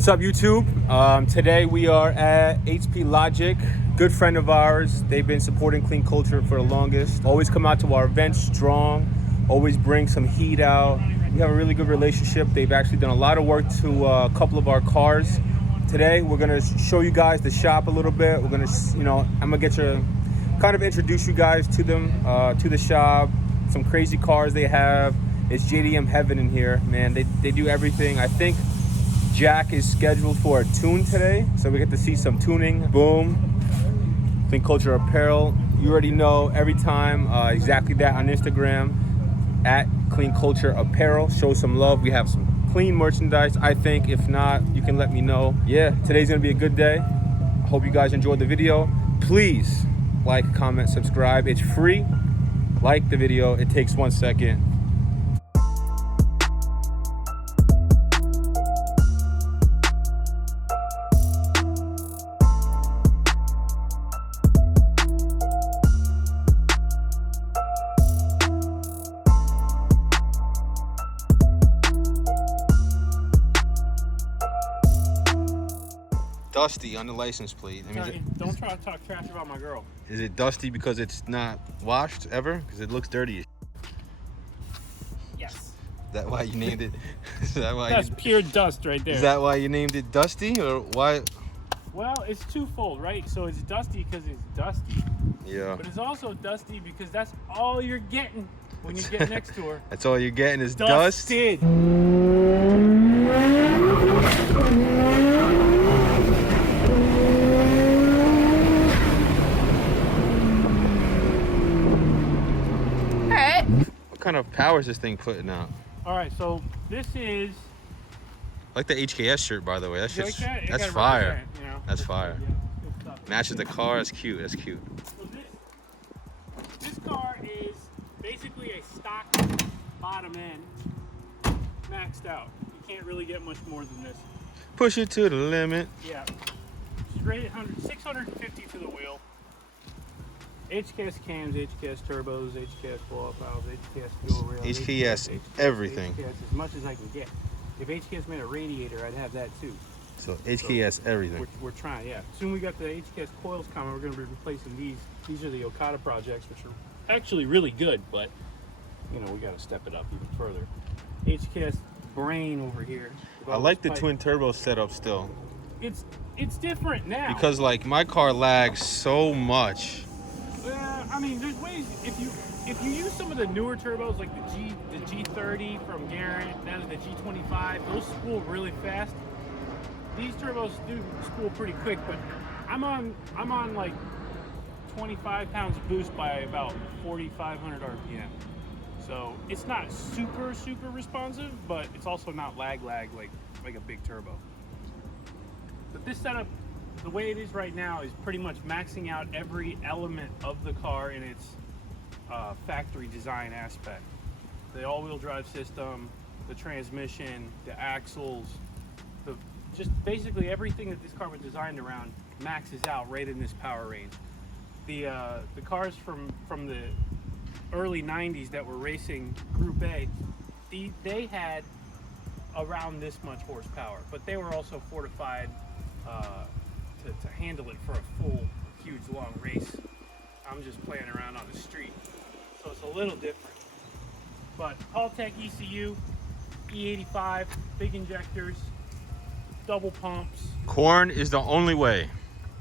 What's up, YouTube? Today we are at HP Logic. Good friend of ours. They've been supporting clean culture for the longest. Always come out to our events strong. Always bring some heat out. We have a really good relationship. They've actually done a lot of work to a couple of our cars. Today we're gonna show you guys the shop a little bit. We're gonna, I'm gonna get you, kind of introduce you guys to them, to the shop. Some crazy cars they have. It's JDM heaven in here, man. They do everything. I think Jack is scheduled for a tune today, so we get to see some tuning. Boom. Clean Culture Apparel. You already know every time exactly that on Instagram at Clean Culture Apparel. Show some love. We have some clean merchandise, I think. If not, you can let me know. Yeah, today's gonna be a good day. I hope you guys enjoyed the video. Please like, comment, subscribe. It's free. Like the video. It takes 1 second. Dusty on the license plate. Don't try to talk trash about my girl. Is it dusty because it's not washed ever? Because it looks dirty. Yes. Is that why you named it? Is that why? That's pure dust right there. Is that why you named it Dusty, or why? Well, it's twofold, right? So it's dusty because it's dusty. Yeah. But it's also dusty because that's all you're getting when you get next to her. That's all you're getting is Dusted. dust. What kind of power is this thing putting out? All right, so this is. I like the HKS shirt, by the way. That shit's, Like that? that's fire. You know, That's fire. Yeah, good stuff. Matches the car. That's cute. That's cute. So this car is basically a stock bottom end, maxed out. You can't really get much more than this. Push it to the limit. Yeah. She's rated 650 to the wheel. HKS cams, HKS turbos, HKS blow-up valves, HKS fuel rail. HKS everything. HKS as much as I can get. If HKS made a radiator, I'd have that too. So HKS everything. We're trying, yeah. Soon we got the HKS coils coming. We're going to be replacing these. These are the Okada projects, which are actually really good, but we got to step it up even further. HKS brain over here. I like the twin turbo setup still. It's different now. Because like my car lags so much. I mean, there's ways. If you use some of the newer turbos, like the G30 from Garrett, then the G25, those spool really fast. These turbos do spool pretty quick, but I'm on like 25 pounds of boost by about 4,500 RPM. So it's not super responsive, but it's also not lag like a big turbo. But this setup, the way it is right now, is pretty much maxing out every element of the car in its factory design aspect. The all-wheel drive system, the transmission, the axles, just basically everything that this car was designed around maxes out right in this power range. The cars from the early 90s that were racing Group A, they had around this much horsepower, but they were also fortified to handle it for a full, huge, long race. I'm just playing around on the street, so it's a little different. But Haltech ECU, E85, big injectors, double pumps. Corn is the only way.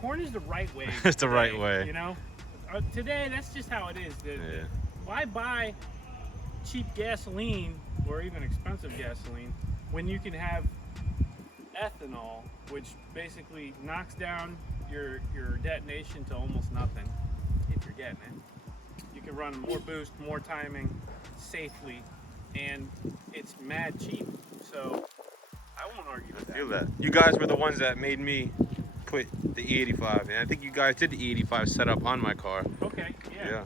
Corn is the right way. It's the right way. You know, today that's just how it is. Yeah. Why buy cheap gasoline or even expensive gasoline when you can have ethanol, which basically knocks down your detonation to almost nothing, if you're getting it. You can run more boost, more timing, safely, and it's mad cheap. So I won't argue with that. Feel that. You guys were the ones that made me put the E85, and I think you guys did the E85 setup on my car. Okay, yeah.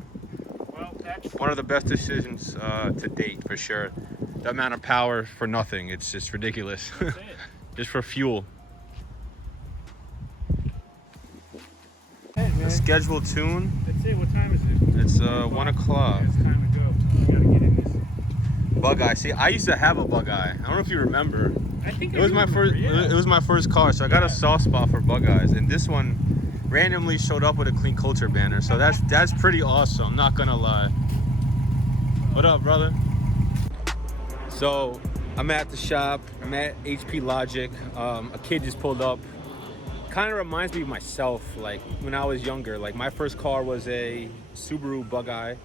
Well, that's one of the best decisions to date, for sure. The amount of power for nothing, it's just ridiculous. That's it. Just for fuel. Hey, man. The scheduled tune. That's it. What time is it? It's 1 o'clock. It's time to go. We gotta get in this. Bug eye. See, I used to have a bug eye. I don't know if you remember. I think It was my first. Yeah. It was my first car, so I got a soft spot for bug eyes, and this one randomly showed up with a clean culture banner. So that's pretty awesome. Not gonna lie. What up, brother? So I'm at the shop. I'm at HP Logic. A kid just pulled up. Kind of reminds me of myself, like when I was younger. Like my first car was a Subaru Bug Eye.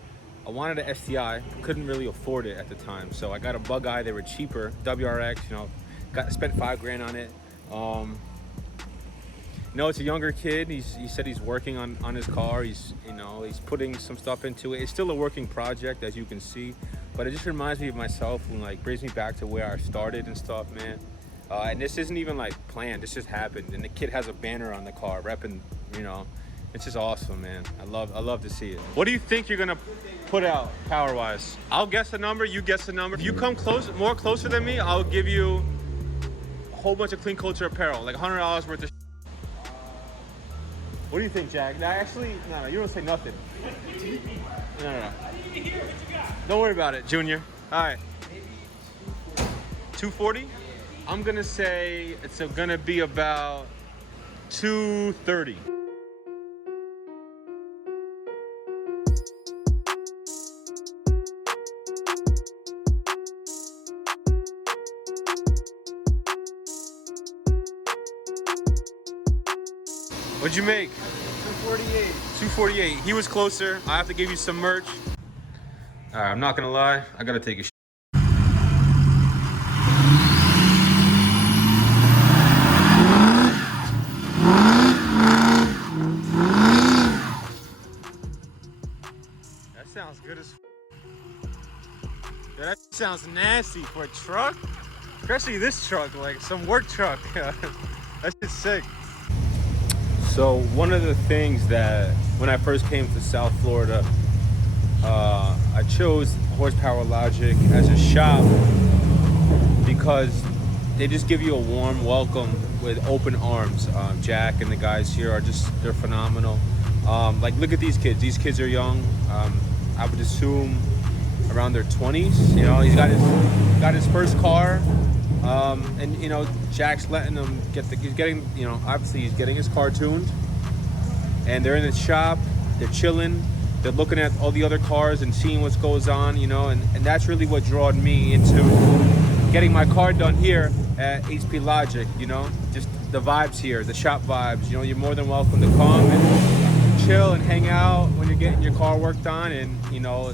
I wanted an STI, couldn't really afford it at the time, so I got a Bug Eye. They were cheaper, WRX. You know, spent $5,000 on it. It's a younger kid. He said he's working on his car. He's putting some stuff into it. It's still a working project, as you can see, but it just reminds me of myself and like brings me back to where I started and stuff, man. And this isn't even like planned. This just happened, and the kid has a banner on the car, repping. It's just awesome, man. I love to see it. What do you think you're gonna put out power-wise? I'll guess a number. You guess a number. If you come closer than me, I'll give you a whole bunch of clean culture apparel, like $100 worth of. What do you think, Jack? No, actually, no. You don't say nothing. No. Don't worry about it, Junior. All right. 240. I'm gonna say it's gonna be about 230. What'd you make? 248. 248. He was closer. I have to give you some merch. All right, I'm not gonna lie. I gotta take a shit. That sounds good as. Yeah, that sounds nasty for a truck, especially this truck, like some work truck. That shit's sick. So one of the things that when I first came to South Florida, I chose Horsepower Logic as a shop because they just give you a warm welcome with open arms. Jack and the guys here they're phenomenal. Like, look at these kids. These kids are young. I would assume around their 20s. He's got his first car. And Jack's letting them he's getting his car tuned, and they're in the shop, they're chilling, they're looking at all the other cars and seeing what goes on, and that's really what drew me into getting my car done here at HP Logic. Just the vibes here, the shop vibes. You're more than welcome to come and chill and hang out when you're getting your car worked on, and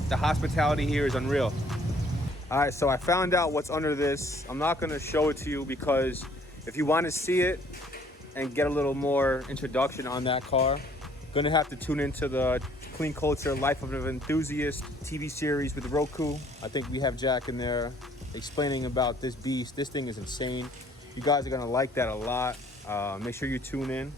the hospitality here is unreal. All right, so I found out what's under this. I'm not gonna show it to you because if you want to see it and get a little more introduction on that car, gonna have to tune into the Clean Culture Life of an Enthusiast TV series with Roku. I think we have Jack in there explaining about this beast. This thing is insane. You guys are gonna like that a lot. Make sure you tune in.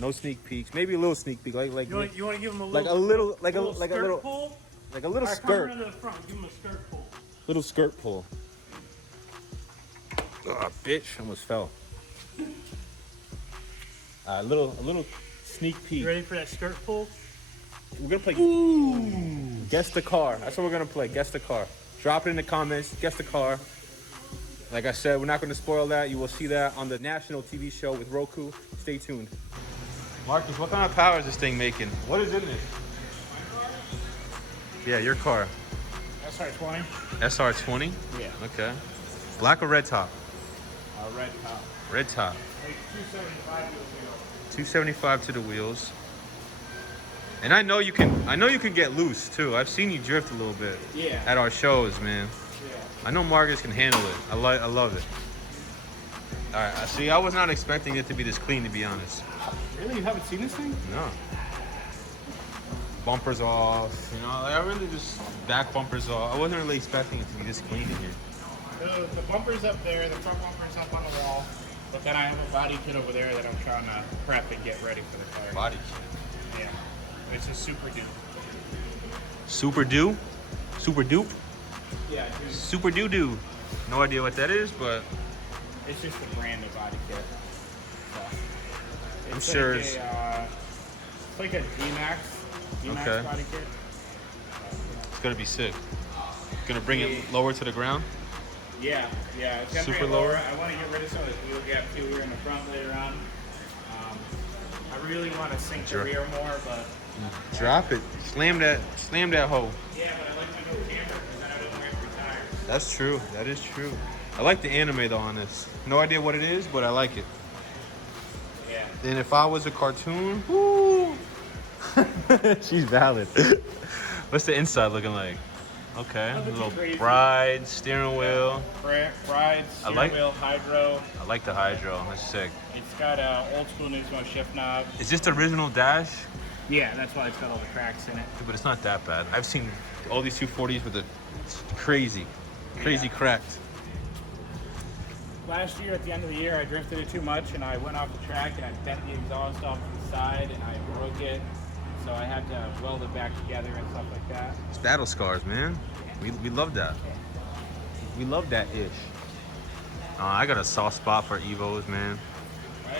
No sneak peeks. Maybe a little sneak peek, like You want to give him a little, like a little, like a skirt pull? like a little Come skirt. around to the front. Give him a skirt pull. Little skirt pull. Oh, bitch, almost fell. A little sneak peek. You ready for that skirt pull? We're gonna play. Guess the car. That's what we're gonna play. Guess the car. Drop it in the comments. Guess the car. Like I said, we're not gonna spoil that. You will see that on the national TV show with Roku. Stay tuned. Marcus, what kind of power is this thing making? What is in this? Yeah, your car. SR20. SR20? Yeah. Okay. Black or red top? Red top. Red top. Like 275 to the wheel. 275 to the wheels. And I know you can get loose too. I've seen you drift a little bit. Yeah. At our shows, man. Yeah. I know Marcus can handle it. I love it. All right. See, I was not expecting it to be this clean, to be honest. Really? You haven't seen this thing? No. Bumpers off. I really just back bumpers off. I wasn't really expecting it to be this clean in here. The bumper's up there. The front bumper's up on the wall. But then I have a body kit over there that I'm trying to prep and get ready for the car. Body kit. Yeah. It's a Super Dupe. Super do? Super dupe? Yeah, dude. Super doo-doo. No idea what that is, but It's just a brand new body kit. So, I'm it's sure like it's... it's like a D-Max Okay. body kit. It's gonna be sick. Gonna bring it lower to the ground. Yeah, it's Super super lower. lower. I want to get rid of some of this wheel gap too here in the front later on. I really want to sink the rear more, but Drop it. Slam that hoe. yeah, but I like my new camber because then I don't wear 3 tires. That's true. That is true. I like the anime though on this. No idea what it is, but I like it. Yeah. And if I was a cartoon, woo! She's valid. What's the inside looking like? Okay, a Nothing too little crazy. bride, steering wheel. Bride, steering wheel, hydro. I like the hydro. That's sick. It's got old school Nismo shift knob. Is this the original dash? Yeah, that's why it's got all the cracks in it. But it's not that bad. I've seen all these 240s with it's crazy cracked. Last year, at the end of the year, I drifted it too much, and I went off the track, and I bent the exhaust off to the side, and I broke it. So I had to weld it back together and stuff like that. It's battle scars, man. We love that. We love that ish. I got a soft spot for Evos, man. Right?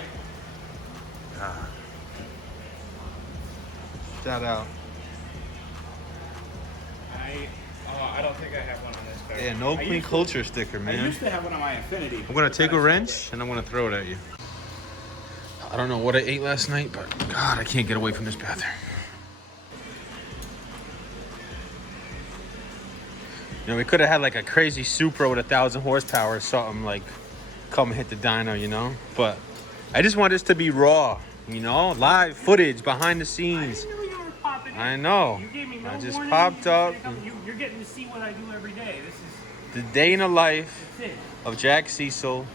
Ah. Shout out. I don't think I have one on this car. Yeah, no clean culture sticker, I man. used to have one on my Infinity. I'm gonna take a wrench and I'm gonna throw it at you. I don't know what I ate last night, but God, I can't get away from this bathroom. You know, we could have had like a crazy Supra with 1,000 horsepower or something, like come hit the dyno, you know? But I just want this to be raw, you know? Live footage, behind the scenes. I didn't know you were popping in. I know. You gave me no I just warning. popped up. You're getting to see what I do every day. This is The day in the life that's it. of Jack Cecil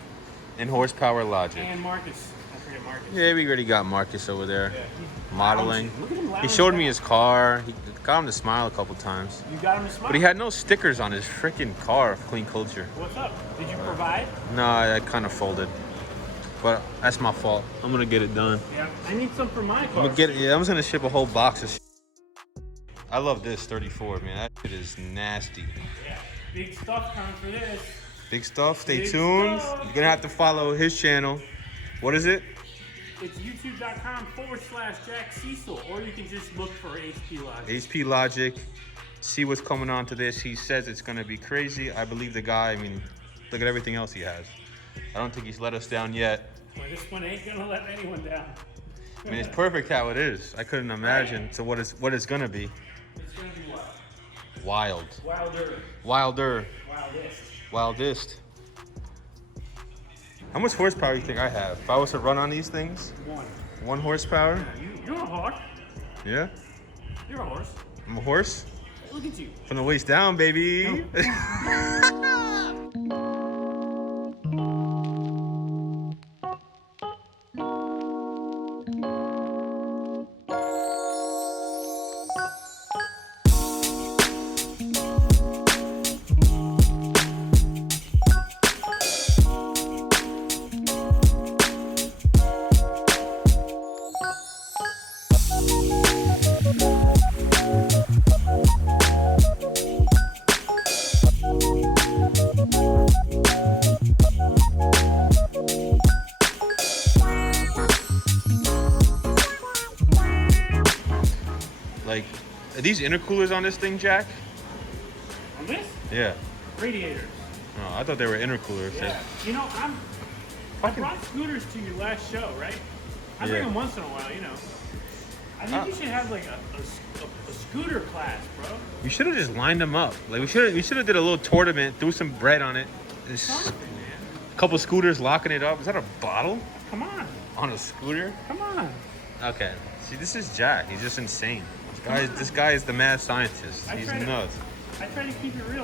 and Horsepower Logic. And Marcus. Don't forget Marcus. Yeah, we already got Marcus over there. Yeah, he's Modeling. lounging. Look at him He lounging showed me down. his car. He got him to smile a couple times. You got him to smile. But he had no stickers on his freaking car, Clean Culture. What's up? Did you provide? No, I kind of folded. But that's my fault. I'm gonna get it done. Yeah. I need some for my car. I'm just gonna ship a whole box of shit. I love this 34, man. That shit is nasty. Yeah. Big stuff coming for this. Big stuff. Stay Big tuned. stuff. You're gonna have to follow his channel. What is it? It's youtube.com/Jack Cecil, or you can just look for HP Logic. HP Logic. See what's coming on to this. He says it's gonna be crazy. I believe the guy. I mean, look at everything else he has. I don't think he's let us down yet. Well, this one ain't gonna let anyone down. I mean, it's perfect how it is. I couldn't imagine. So what it's gonna be? It's gonna be what? Wild. Wilder. Wildest. Wildest. How much horsepower do you think I have? If I was to run on these things? 1 horsepower? You're a horse. Yeah? You're a horse. I'm a horse? Look at you. From the waist down, baby. Like, are these intercoolers on this thing, Jack? On this? Yeah. Radiators. Oh, I thought they were intercoolers. Yeah. You know, I brought scooters to your last show, right? I bring Yeah. them once in a while, you know. I think you should have like a scooter class, bro. We should have just lined them up. Like we should have did a little tournament, threw some bread on it. Something, man. A couple scooters locking it up. Is that a bottle Come on. on a scooter? Come on. Okay. See, this is Jack. He's just insane. This guy is the mad scientist. I He's try to- nuts. I try to keep it real.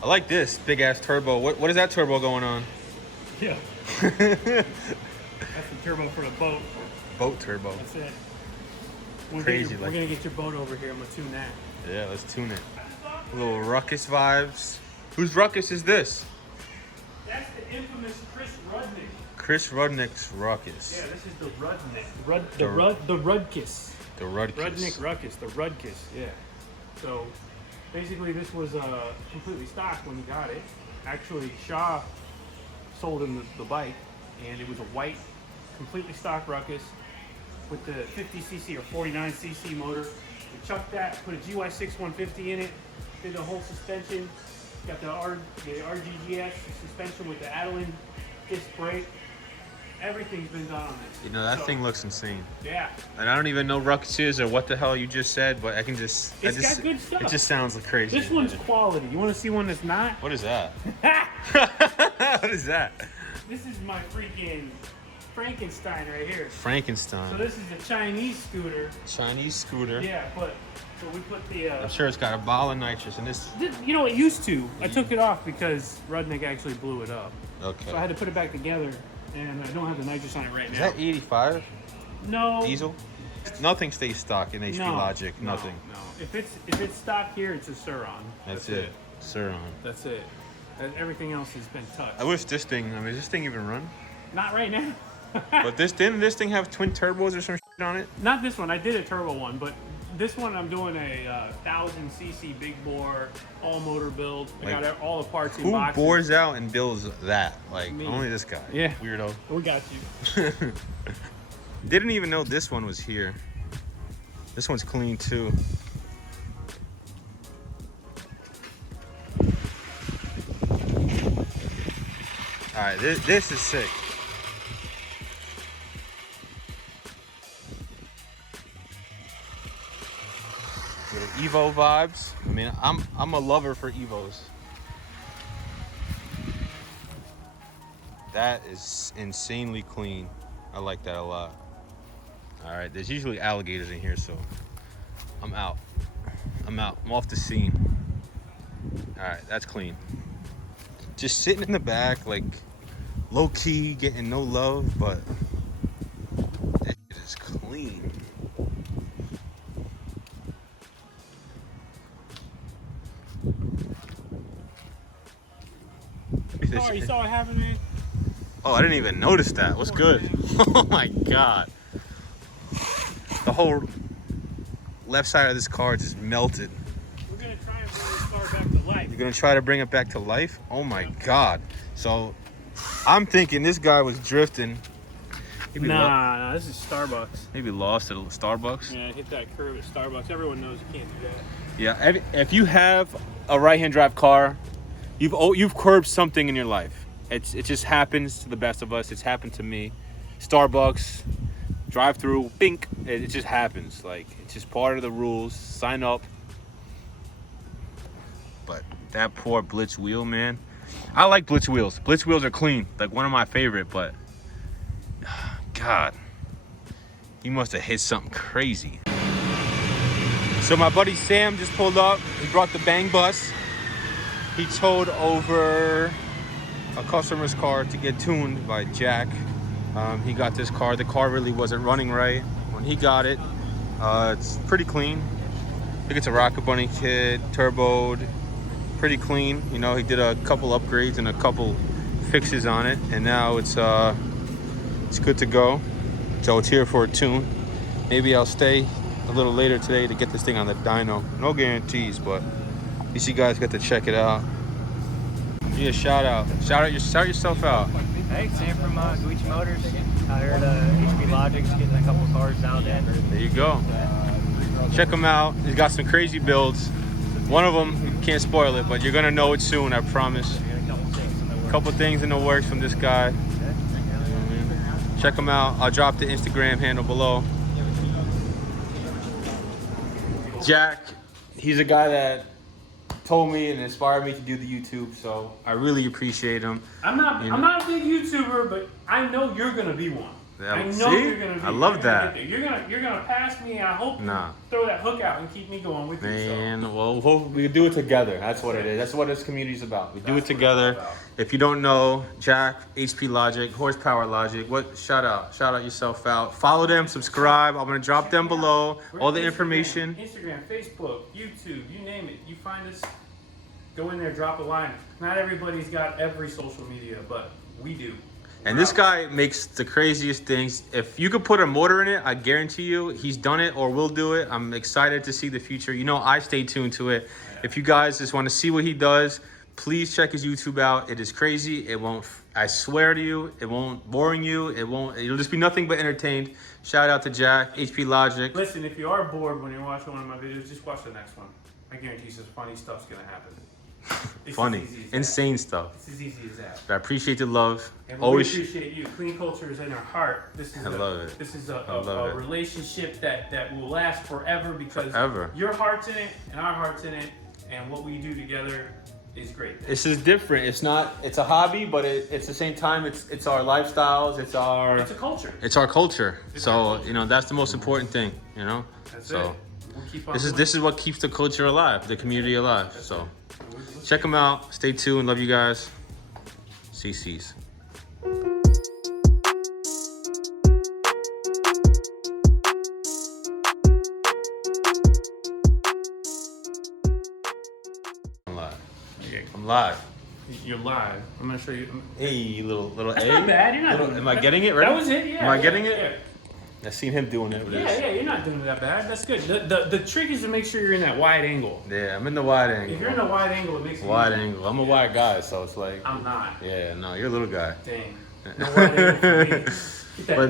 I like this big ass turbo. What is that turbo going on? Yeah. That's the turbo for the boat. Boat turbo. That's it. We're Crazy, We're like- gonna get your boat over here. I'm gonna tune that. Yeah, let's tune it. Little ruckus vibes. Whose ruckus is this? That's the infamous Chris Rudnick. Chris Rudnick's ruckus. Yeah, this is the Rudnick. The Rudkiss. The Rudkus. Rudnick Ruckus, the Rudkiss, yeah. So basically this was completely stock when he got it. Actually, Shaw sold him the bike, and it was a white, completely stock Ruckus with the 50cc or 49cc motor. We chucked that, put a GY6 150 in it, did the whole suspension, got the RGGS suspension with the Adeline disc brake. Everything's been done on this. You know, that thing looks insane. Yeah. And I don't even know ruckus is or what the hell you just said, but I can just... It's got good stuff. It just sounds like crazy. This one's quality. You want to see one that's not? What is that? What is that? This is my freaking Frankenstein right here. Frankenstein. So this is a Chinese scooter. Chinese scooter. Yeah, but so we put the. I'm sure it's got a ball of nitrous in this. You know, it used to. I took it off because Rudnick actually blew it up. Okay. So I had to put it back together, and I don't have the nitrous on it right Is now. that 85? No. Diesel? Nothing stays stock in HP Logic. Nothing. No. If it's stock here, it's a Suron. That's it. Suron. That's it. Everything else has been touched. I wish this thing. I mean, does this thing even run? Not right now. But didn't this thing have twin turbos or some shit on it? Not this one. I did a turbo one, but this one I'm doing a 1000cc big bore all motor build. I got all the parts in Who boxes. bores out and builds that? Like Me. only this guy. Yeah. Weirdo. We got you. Didn't even know this one was here. This one's clean too. All right, this is sick. Little Evo vibes. I mean, I'm a lover for Evos. That is insanely clean. I like that a lot. All right, there's usually alligators in here, so I'm out. I'm off the scene. All right, that's clean. Just sitting in the back, like low key, getting no love, but it is clean. Oh, you saw what happened, man? Oh, I didn't even notice that. What's good? Oh my God. The whole left side of this car just melted. We're going to try and bring this car back to life. You're gonna try to bring it back to life? Oh my God. So I'm thinking this guy was drifting. Nah, this is Starbucks. Maybe lost at Starbucks. Yeah, I hit that curve at Starbucks. Everyone knows you can't do that. Yeah, if you have a right-hand drive car, you've curbed something in your life. It just happens to the best of us. It's happened to me. Starbucks, drive-through, bink. It just happens. Like, it's just part of the rules. Sign up. But that poor Blitz wheel, man. I like Blitz wheels. Blitz wheels are clean. Like, one of my favorite, but God, he must have hit something crazy. So my buddy Sam just pulled up. He brought the bang bus. He towed over a customer's car to get tuned by Jack. He got this car. The car really wasn't running right when he got it. It's pretty clean. I think it's a Rocket Bunny kit, turboed, pretty clean. You know, he did a couple upgrades and a couple fixes on it, and now it's good to go. So it's here for a tune. Maybe I'll stay a little later today to get this thing on the dyno. No guarantees, but at least you guys get to check it out. Yeah, shout out. Shout yourself out. Hey, Sam from Gucci Motors. I heard HP Logic's getting a couple cars out there. There you go. Check him out. He's got some crazy builds. One of them, can't spoil it, but you're gonna know it soon, I promise. A couple things in the works from this guy. Check him out. I'll drop the Instagram handle below. Jack, he's a guy that told me and inspired me to do the YouTube, so I really appreciate him. I'm not a big YouTuber, but I know you're gonna be one. Yeah, I know see? you're gonna be. I love that. You're gonna pass me. I hope Nah. you throw that hook out and keep me going with you. Man, well, we do it together. That's what it is. That's what this community's about. We do it That's what together. it's all about. If you don't know, Jack, HP Logic, Horsepower Logic, shout out yourself out. Follow them, subscribe. I'm gonna drop them below. We're All the Instagram, information. Instagram, Facebook, YouTube, you name it. You find us. Go in there, drop a line. Not everybody's got every social media, but we do. And this guy makes the craziest things. If you could put a motor in it, I guarantee you he's done it or will do it. I'm excited to see the future. You know, I stay tuned to it. If you guys just want to see what he does, please check his YouTube out. It is crazy. It won't, I swear to you, it won't boring you. It'll just be nothing but entertained. Shout out to Jack, HP Logic. Listen, if you are bored when you're watching one of my videos, just watch the next one. I guarantee you some funny stuff's gonna happen. It's Funny, as easy as insane that. stuff. It's as easy as that. But I appreciate the love. And Always. we appreciate you. Clean culture is in our heart. This is I love it. This is I a love it. relationship that will last forever because Forever. your heart's in it and our heart's in it, and what we do together is great. This is different. It's not. It's a hobby, but it's the same time. It's our lifestyles. It's our. It's a culture. It's our culture. It's So our culture. you know that's the most important thing. You know. That's So it. We'll keep on this is what keeps the culture alive, the community alive. So check them out. Stay tuned. Love you guys. CC's. I'm live. I'm live. You're live. I'm gonna show you. Hey, you little That's A. not bad. You're not. Little- doing am I that. getting it right? That was it. Yeah. Am I yeah, getting it? Yeah. I seen him doing it. Yeah, you're not doing that bad. That's good. The trick is to make sure you're in that wide angle. Yeah, I'm in the wide angle. If you're in a wide angle, it makes it Wide easier. angle. I'm a wide guy, so it's like. I'm not. Yeah, no, you're a little guy. Dang. No wide angle for me. Get that But